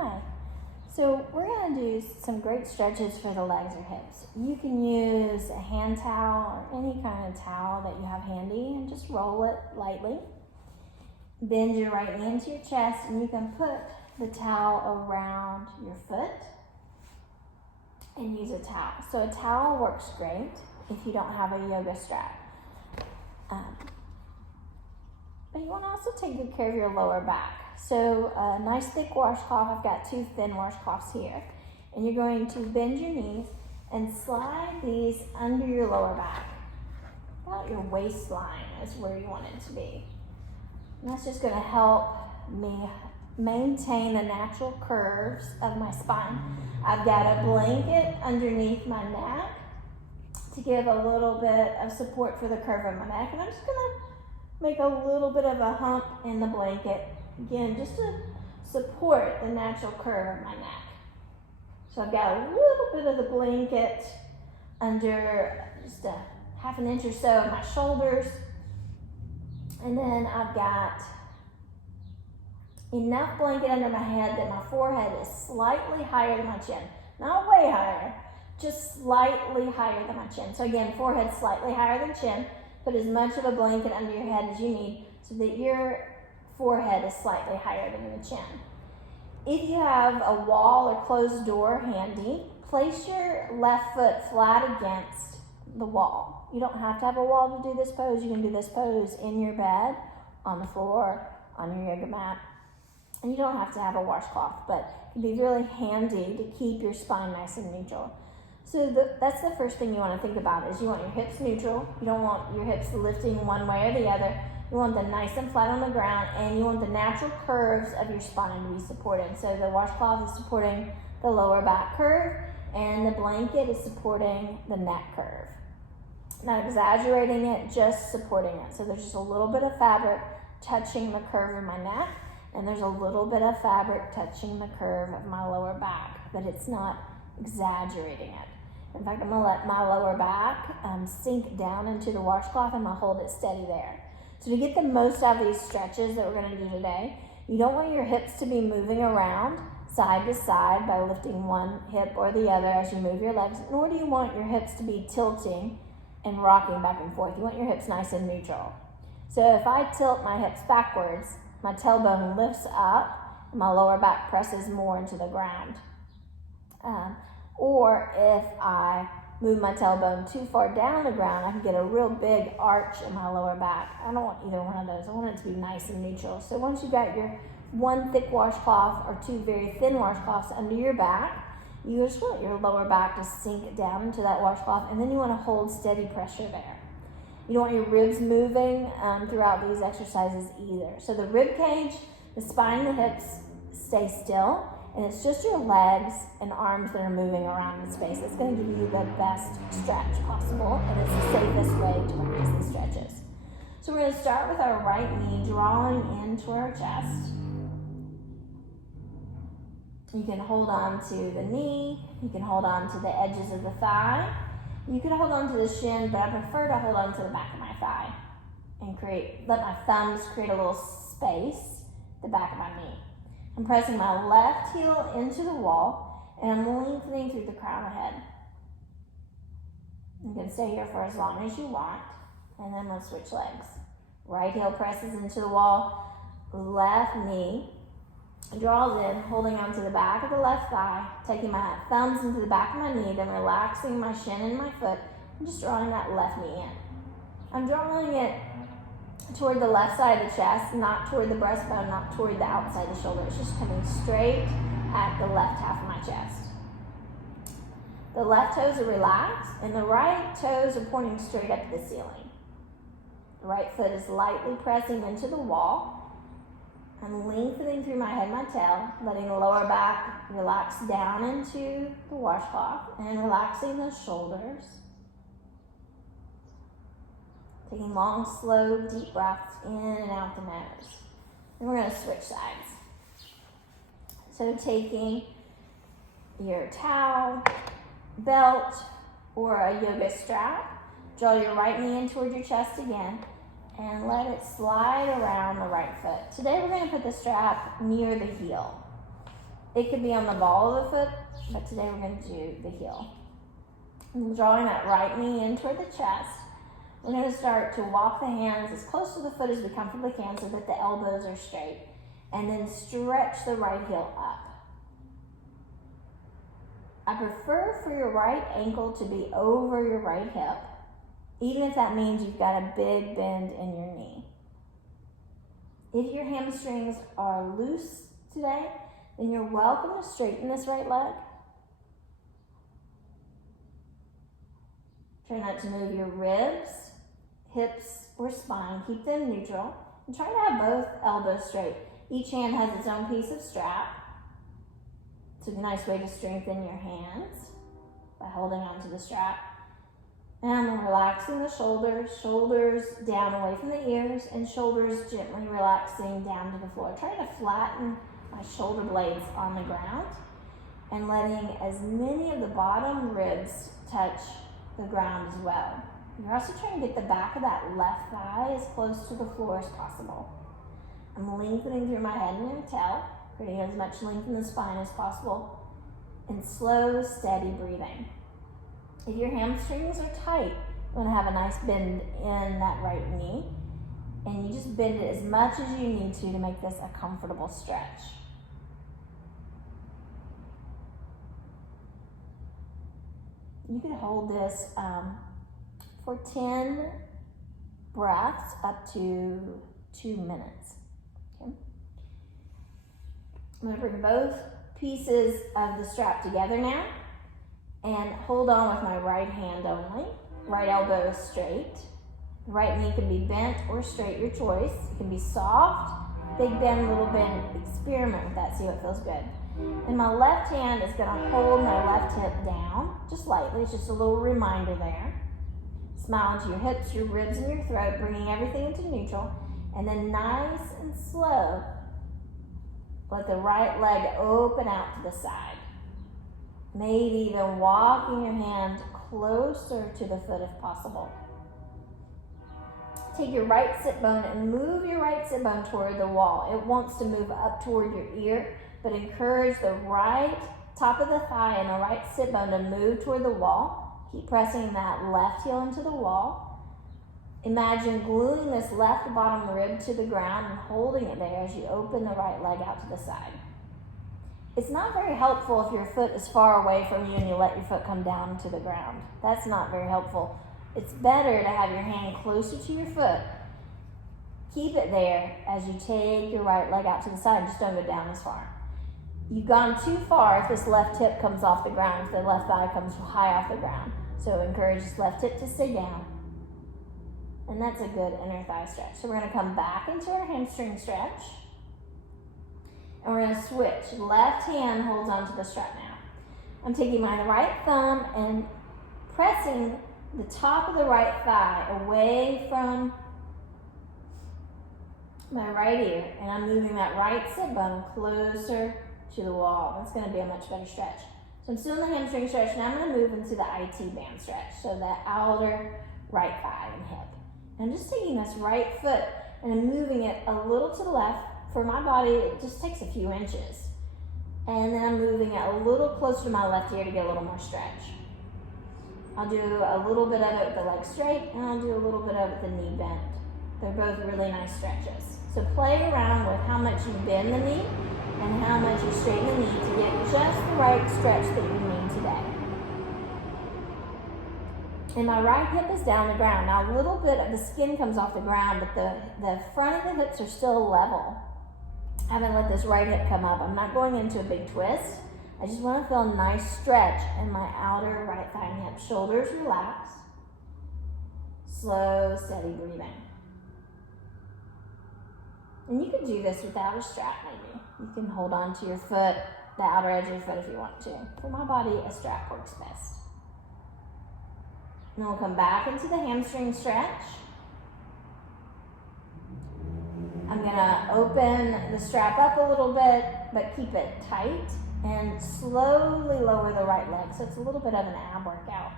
Hi. So we're going to do some great stretches for the legs or hips. You can use a hand towel or any kind of towel that you have handy and just roll it lightly. Bend your right knee into your chest and you can put the towel around your foot and use a towel. So a towel works great if you don't have a yoga strap. But you want to also take good care of your lower back. So a nice thick washcloth, I've got 2 thin washcloths here. And you're going to bend your knees and slide these under your lower back. About your waistline is where you want it to be. And that's just going to help me maintain the natural curves of my spine. I've got a blanket underneath my neck to give a little bit of support for the curve of my neck. And I'm just going to make a little bit of a hump in the blanket, again, just to support the natural curve of my neck. So I've got a little bit of the blanket under just a half an inch or so of my shoulders. And then I've got enough blanket under my head that my forehead is slightly higher than my chin. Not way higher, just slightly higher than my chin. So again, forehead slightly higher than chin. Put as much of a blanket under your head as you need so that your forehead is slightly higher than the chin. If you have a wall or closed door handy, place your left foot flat against the wall. You don't have to have a wall to do this pose. You can do this pose in your bed, on the floor, on your yoga mat. And you don't have to have a washcloth, but it can be really handy to keep your spine nice and neutral. So that's the first thing you want to think about is you want your hips neutral. You don't want your hips lifting one way or the other. You want them nice and flat on the ground, and you want the natural curves of your spine to be supported. So the washcloth is supporting the lower back curve, and the blanket is supporting the neck curve. Not exaggerating it, just supporting it. So there's just a little bit of fabric touching the curve of my neck, and there's a little bit of fabric touching the curve of my lower back, but it's not exaggerating it. In fact, I'm going to let my lower back sink down into the washcloth. I'm going to hold it steady there. So to get the most out of these stretches that we're going to do today, you don't want your hips to be moving around side to side by lifting one hip or the other as you move your legs, nor do you want your hips to be tilting and rocking back and forth. You want your hips nice and neutral. So if I tilt my hips backwards, my tailbone lifts up and my lower back presses more into the ground. Or if I move my tailbone too far down the ground, I can get a real big arch in my lower back. I don't want either one of those. I want it to be nice and neutral. So once you've got your 1 thick washcloth or 2 very thin washcloths under your back, you just want your lower back to sink down into that washcloth, and then you want to hold steady pressure there. You don't want your ribs moving throughout these exercises either. So the rib cage, the spine, the hips stay still. And it's just your legs and arms that are moving around in space. It's going to give you the best stretch possible, and it's the safest way to practice these stretches. So we're going to start with our right knee drawing into our chest. You can hold on to the knee. You can hold on to the edges of the thigh. You can hold on to the shin, but I prefer to hold on to the back of my thigh and let my thumbs create a little space at the back of my knee. I'm pressing my left heel into the wall, and I'm lengthening through the crown of the head. You can stay here for as long as you want, and then let's switch legs. Right heel presses into the wall, left knee draws in, holding onto the back of the left thigh, taking my thumbs into the back of my knee, then relaxing my shin and my foot, and just drawing that left knee in. I'm drawing it toward the left side of the chest, not toward the breastbone, not toward the outside of the shoulder. It's just coming straight at the left half of my chest. The left toes are relaxed, and the right toes are pointing straight up to the ceiling. The right foot is lightly pressing into the wall. I'm lengthening through my head and my tail, letting the lower back relax down into the washcloth, and relaxing the shoulders. Taking long, slow, deep breaths in and out the nose. And we're going to switch sides. So taking your towel, belt, or a yoga strap, draw your right knee in toward your chest again, and let it slide around the right foot. Today we're going to put the strap near the heel. It could be on the ball of the foot, but today we're going to do the heel. I'm drawing that right knee in toward the chest. We're going to start to walk the hands as close to the foot as we comfortably can so that the elbows are straight. And then stretch the right heel up. I prefer for your right ankle to be over your right hip, even if that means you've got a big bend in your knee. If your hamstrings are loose today, then you're welcome to straighten this right leg. Try not to move your ribs, hips, or spine. Keep them neutral. And try to have both elbows straight. Each hand has its own piece of strap. It's a nice way to strengthen your hands by holding onto the strap. And relaxing the shoulders, shoulders down away from the ears, and shoulders gently relaxing down to the floor. Try to flatten my shoulder blades on the ground and letting as many of the bottom ribs touch the ground as well. You're also trying to get the back of that left thigh as close to the floor as possible. I'm lengthening through my head and tail, creating as much length in the spine as possible, and slow, steady breathing. If your hamstrings are tight, you want to have a nice bend in that right knee, and you just bend it as much as you need to make this a comfortable stretch. You can hold this for 10 breaths up to 2 minutes. Okay. I'm going to bring both pieces of the strap together now and hold on with my right hand only. Right elbow is straight. The right knee can be bent or straight, your choice. It can be soft, big bend, little bend. Experiment with that, see what feels good. And my left hand is going to hold my left hip down, just lightly. It's just a little reminder there. Smile into your hips, your ribs, and your throat, bringing everything into neutral. And then nice and slow, let the right leg open out to the side. Maybe even walking your hand closer to the foot if possible. Take your right sit bone and move your right sit bone toward the wall. It wants to move up toward your ear, but encourage the right top of the thigh and the right sit bone to move toward the wall. Keep pressing that left heel into the wall. Imagine gluing this left bottom rib to the ground and holding it there as you open the right leg out to the side. It's not very helpful if your foot is far away from you and you let your foot come down to the ground. That's not very helpful. It's better to have your hand closer to your foot. Keep it there as you take your right leg out to the side. Just don't go down as far. You've gone too far if this left hip comes off the ground, if the left thigh comes high off the ground. So encourage this left hip to stay down. And that's a good inner thigh stretch. So we're going to come back into our hamstring stretch. And we're going to switch. Left hand holds onto the strap now. I'm taking my right thumb and pressing the top of the right thigh away from my right ear. And I'm moving that right sit bone closer to the wall. That's going to be a much better stretch. So I'm still in the hamstring stretch. Now I'm going to move into the IT band stretch. So the outer right thigh and hip. And I'm just taking this right foot and I'm moving it a little to the left. For my body, it just takes a few inches. And then I'm moving it a little closer to my left ear to get a little more stretch. I'll do a little bit of it with the leg straight, and I'll do a little bit of it with the knee bent. They're both really nice stretches. So play around with how much you bend the knee and how much you straighten the knee to get just the right stretch that you need today. And my right hip is down the ground. Now a little bit of the skin comes off the ground, but the front of the hips are still level. I haven't let this right hip come up. I'm not going into a big twist. I just want to feel a nice stretch in my outer right thigh and hip. Shoulders relax. Slow, steady breathing. And you can do this without a strap maybe. You can hold on to your foot, the outer edge of your foot if you want to. For my body, a strap works best. And then we'll come back into the hamstring stretch. I'm going to open the strap up a little bit, but keep it tight and slowly lower the right leg. So it's a little bit of an ab workout.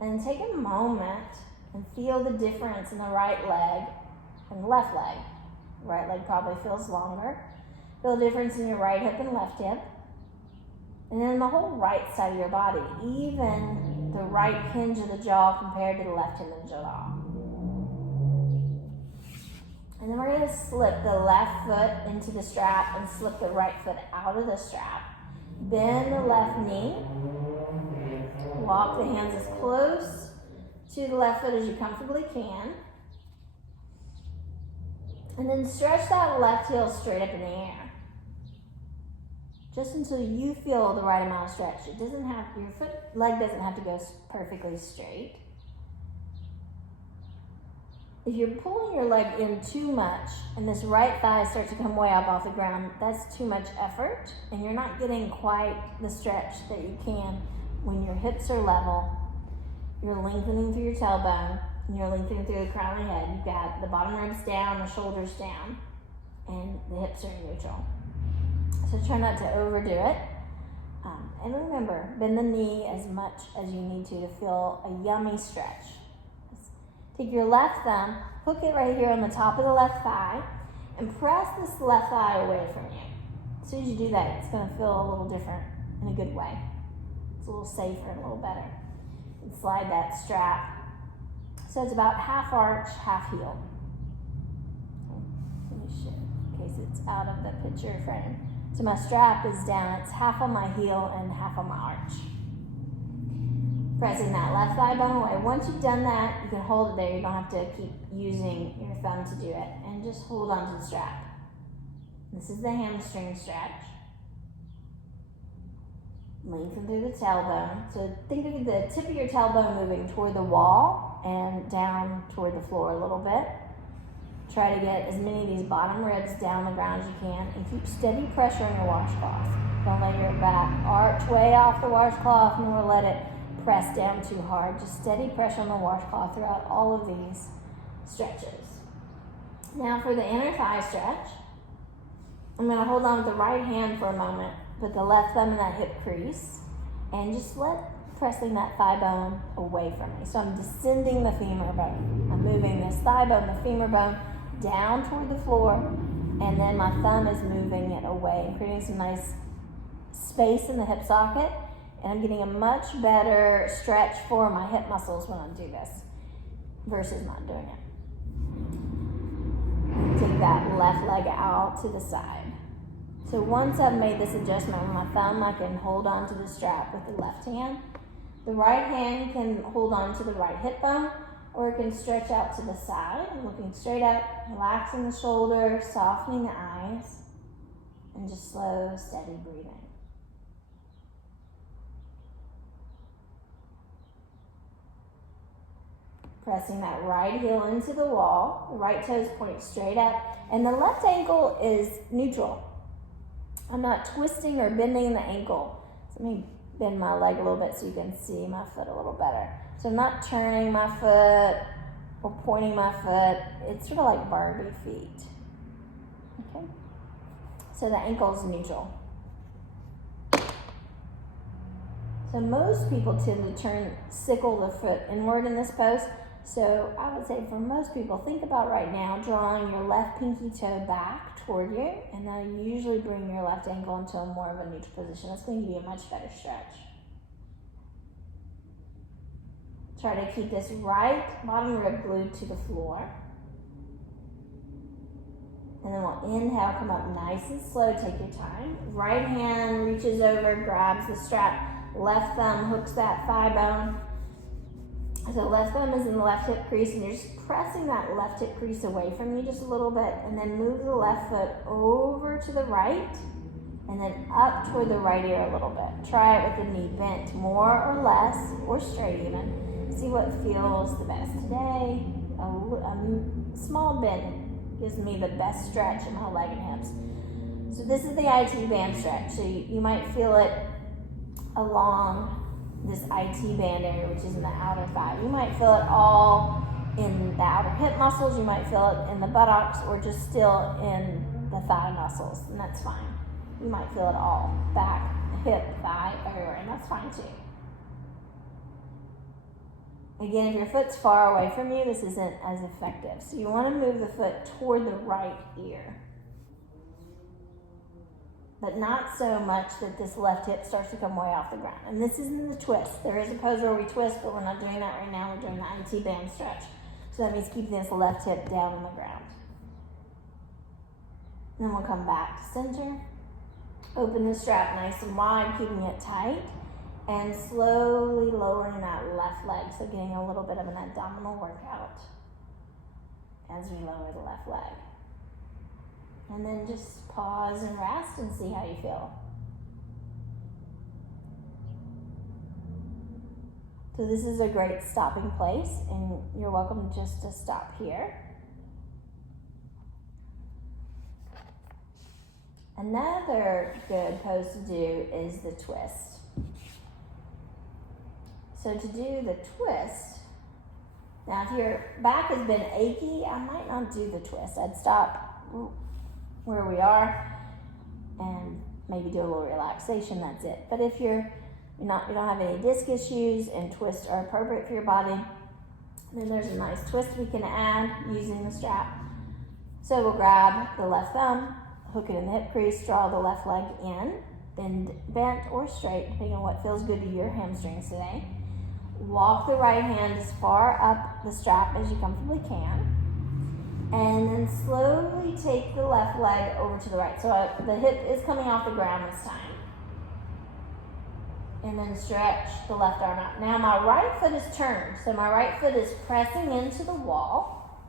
And take a moment and feel the difference in the right leg and the left leg. The right leg probably feels longer. Feel a difference in your right hip and left hip. And then the whole right side of your body, even the right hinge of the jaw compared to the left hinge of the jaw. And then we're going to slip the left foot into the strap and slip the right foot out of the strap. Bend the left knee. Walk the hands as close to the left foot as you comfortably can. And then stretch that left heel straight up in the air. Just until you feel the right amount of stretch. It doesn't have, your leg doesn't have to go perfectly straight. If you're pulling your leg in too much and this right thigh starts to come way up off the ground, that's too much effort and you're not getting quite the stretch that you can when your hips are level. You're lengthening through your tailbone and you're lengthening through the crown of the head. You've got the bottom ribs down, the shoulders down, and the hips are neutral. So try not to overdo it. And remember, bend the knee as much as you need to feel a yummy stretch. Take your left thumb, hook it right here on the top of the left thigh, and press this left thigh away from you. As soon as you do that, it's going to feel a little different in a good way. It's a little safer and a little better. And slide that strap. So it's about half arch, half heel. Let me show in case it's out of the picture frame. So my strap is down, it's half on my heel and half on my arch. Pressing that left thigh bone away. Once you've done that, you can hold it there. You don't have to keep using your thumb to do it. And just hold on to the strap. This is the hamstring stretch. Lengthen through the tailbone. So think of the tip of your tailbone moving toward the wall and down toward the floor a little bit. Try to get as many of these bottom ribs down the ground as you can and keep steady pressure on your washcloth. Don't let your back arch way off the washcloth nor let it press down too hard. Just steady pressure on the washcloth throughout all of these stretches. Now for the inner thigh stretch, I'm going to hold on with the right hand for a moment, put the left thumb in that hip crease, and just pressing that thigh bone away from me. So I'm descending the femur bone. I'm moving this thigh bone, the femur bone, down toward the floor, and then my thumb is moving it away and creating some nice space in the hip socket. And I'm getting a much better stretch for my hip muscles when I do this versus not doing it. And take that left leg out to the side. So once I've made this adjustment with my thumb, I can hold on to the strap with the left hand. The right hand can hold on to the right hip bone, or it can stretch out to the side, looking straight up, relaxing the shoulders, softening the eyes, and just slow, steady breathing. Pressing that right heel into the wall, the right toes point straight up, and the left ankle is neutral. I'm not twisting or bending the ankle. So let me bend my leg a little bit so you can see my foot a little better. So I'm not turning my foot or pointing my foot. It's sort of like Barbie feet. Okay? So the ankle is neutral. So most people tend to sickle the foot inward in this pose. So I would say for most people, think about right now drawing your left pinky toe back toward you, and then you usually bring your left ankle into a more of a neutral position. That's going to give you a much better stretch. Try to keep this right bottom rib glued to the floor. And then we'll inhale, come up nice and slow, take your time. Right hand reaches over, grabs the strap. Left thumb hooks that thigh bone. So left thumb is in the left hip crease, and you're just pressing that left hip crease away from you just a little bit, and then move the left foot over to the right, and then up toward the right ear a little bit. Try it with the knee bent more or less, or straight even. See what feels the best. Today, a small bend gives me the best stretch in my leg and hips. So this is the IT band stretch. So you might feel it along this IT band area, which is in the outer thigh. You might feel it all in the outer hip muscles. You might feel it in the buttocks, or just still in the thigh muscles, and that's fine. You might feel it all, back, hip, thigh, everywhere, and that's fine too. Again, if your foot's far away from you, this isn't as effective. So you want to move the foot toward the right ear. but not so much that this left hip starts to come way off the ground. And this isn't the twist. There is a pose where we twist, but we're not doing that right now. We're doing the anti-band stretch. So that means keeping this left hip down on the ground. And then we'll come back to center. Open the strap nice and wide, keeping it tight, and slowly lowering that left leg. So getting a little bit of an abdominal workout as we lower the left leg. And then just pause and rest and see how you feel. So this is a great stopping place, and you're welcome just to stop here. Another good pose to do is the twist. So to do the twist, now if your back has been achy, I might not do the twist. I'd stop where we are and maybe do a little relaxation, that's it. But if you don't have any disc issues and twists are appropriate for your body, then there's a nice twist we can add using the strap. So we'll grab the left thumb, hook it in the hip crease, draw the left leg in, bent or straight, depending on what feels good to your hamstrings today. Walk the right hand as far up the strap as you comfortably can. And then slowly take the left leg over to the right. So the hip is coming off the ground this time. And then stretch the left arm out. Now my right foot is turned. So my right foot is pressing into the wall.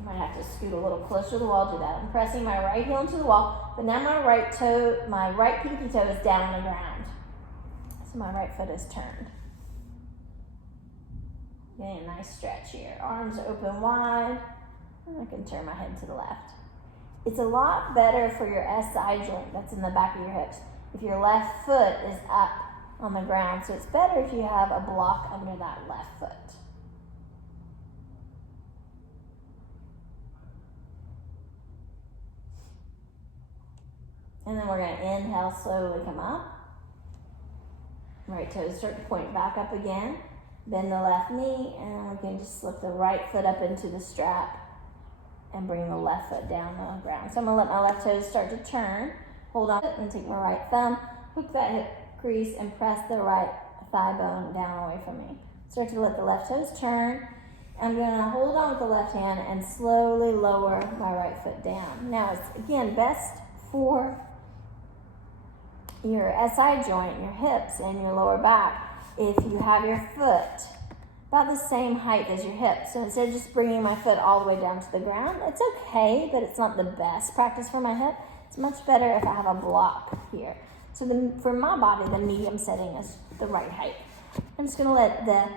I might have to scoot a little closer to the wall, do that. I'm pressing my right heel into the wall, but now my right pinky toe is down on the ground. So my right foot is turned. Getting a nice stretch here. Arms open wide. And I can turn my head to the left. It's a lot better for your SI joint that's in the back of your hips if your left foot is up on the ground. So it's better if you have a block under that left foot. And then we're going to inhale, slowly come up. Right toes start to point back up again. Bend the left knee, and we can just slip the right foot up into the strap and bring the left foot down on the ground. So I'm gonna let my left toes start to turn. Hold on and take my right thumb, hook that hip crease, and press the right thigh bone down away from me. Start to let the left toes turn. I'm gonna hold on with the left hand and slowly lower my right foot down. Now it's, again, best for your SI joint, your hips, and your lower back if you have your foot about the same height as your hip. So instead of just bringing my foot all the way down to the ground, it's okay, but it's not the best practice for my hip. It's much better if I have a block here. So for my body, the medium setting is the right height. I'm just gonna let the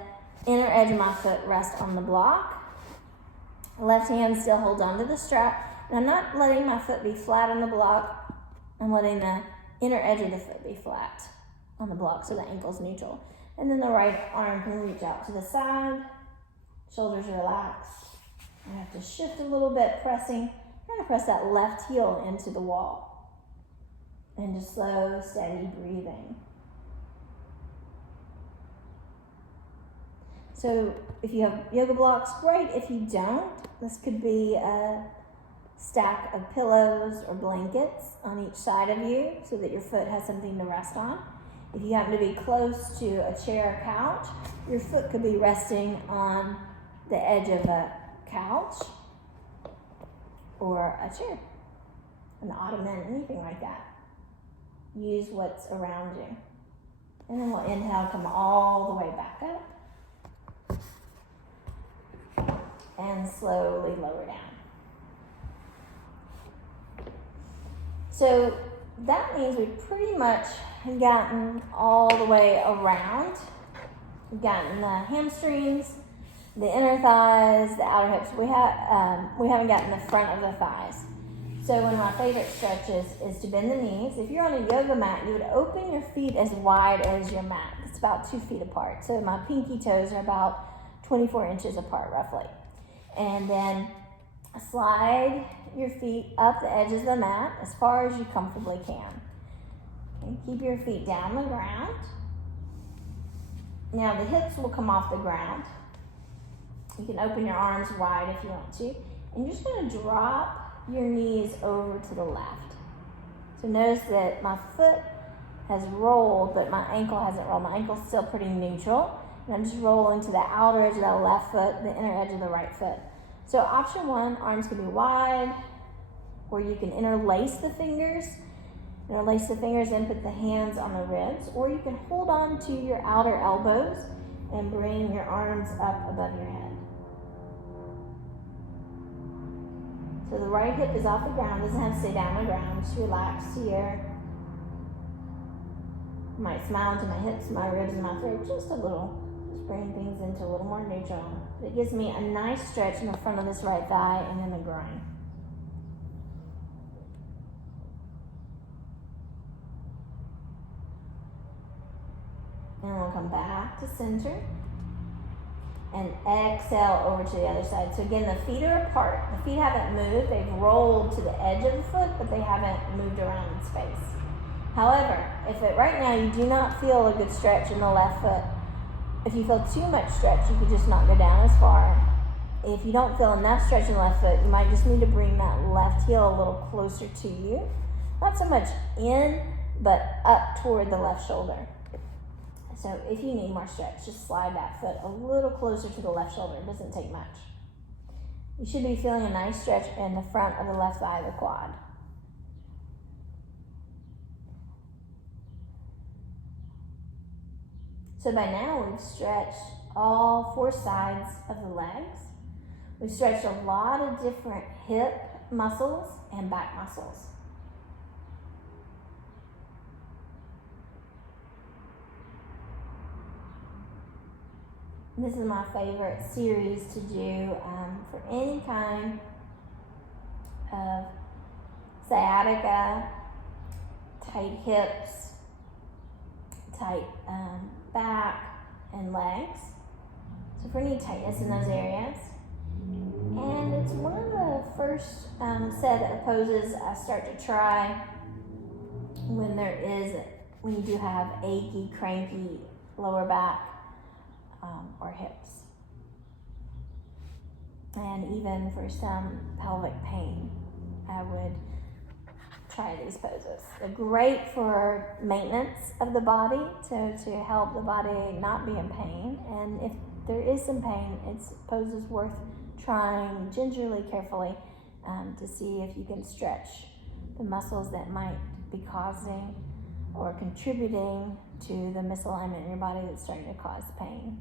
inner edge of my foot rest on the block. Left hand still holds onto the strap. And I'm not letting my foot be flat on the block. I'm letting the inner edge of the foot be flat on the block so the ankle's neutral. And then the right arm can reach out to the side, shoulders relaxed. I have to shift a little bit, I'm gonna press that left heel into the wall. And just slow, steady breathing. So if you have yoga blocks, great. If you don't, this could be a stack of pillows or blankets on each side of you so that your foot has something to rest on. If you happen to be close to a chair or couch, your foot could be resting on the edge of a couch or a chair, an ottoman, anything like that. Use what's around you. And then we'll inhale, come all the way back up. And slowly lower down. So that means we've pretty much gotten all the way around. We've gotten the hamstrings, the inner thighs, the outer hips. We haven't gotten the front of the thighs. So one of my favorite stretches is to bend the knees. If you're on a yoga mat, you would open your feet as wide as your mat. It's about 2 feet apart. So my pinky toes are about 24 inches apart roughly. And then slide your feet up the edges of the mat as far as you comfortably can. And keep your feet down the ground. Now the hips will come off the ground. You can open your arms wide if you want to. And you're just going to drop your knees over to the left. So notice that my foot has rolled, but my ankle hasn't rolled. My ankle's still pretty neutral. And I'm just rolling to the outer edge of the left foot, the inner edge of the right foot. So option one, arms can be wide, or you can interlace the fingers and put the hands on the ribs, or you can hold on to your outer elbows and bring your arms up above your head. So the right hip is off the ground, doesn't have to stay down on the ground, just relax here. I might smile into my hips, my ribs, and my throat just a little. Just bring things into a little more neutral. It gives me a nice stretch in the front of this right thigh and in the groin. And we'll come back to center and exhale over to the other side. So again, the feet are apart. The feet haven't moved. They've rolled to the edge of the foot, but they haven't moved around in space. However, if right now you do not feel a good stretch in the left foot, if you feel too much stretch, you could just not go down as far. If you don't feel enough stretch in the left foot, you might just need to bring that left heel a little closer to you. Not so much in, but up toward the left shoulder. So if you need more stretch, just slide that foot a little closer to the left shoulder. It doesn't take much. You should be feeling a nice stretch in the front of the left thigh of the quad. So by now we've stretched all four sides of the legs. We've stretched a lot of different hip muscles and back muscles. This is my favorite series to do for any kind of sciatica, tight hips, tight back and legs. So for any tightness in those areas. And it's one of the first set of poses I start to try when you do have achy, cranky lower back or hips. And even for some pelvic pain, I would try these poses. They're great for maintenance of the body, to help the body not be in pain. And if there is some pain, it's poses worth trying gingerly, carefully, to see if you can stretch the muscles that might be causing or contributing to the misalignment in your body that's starting to cause pain.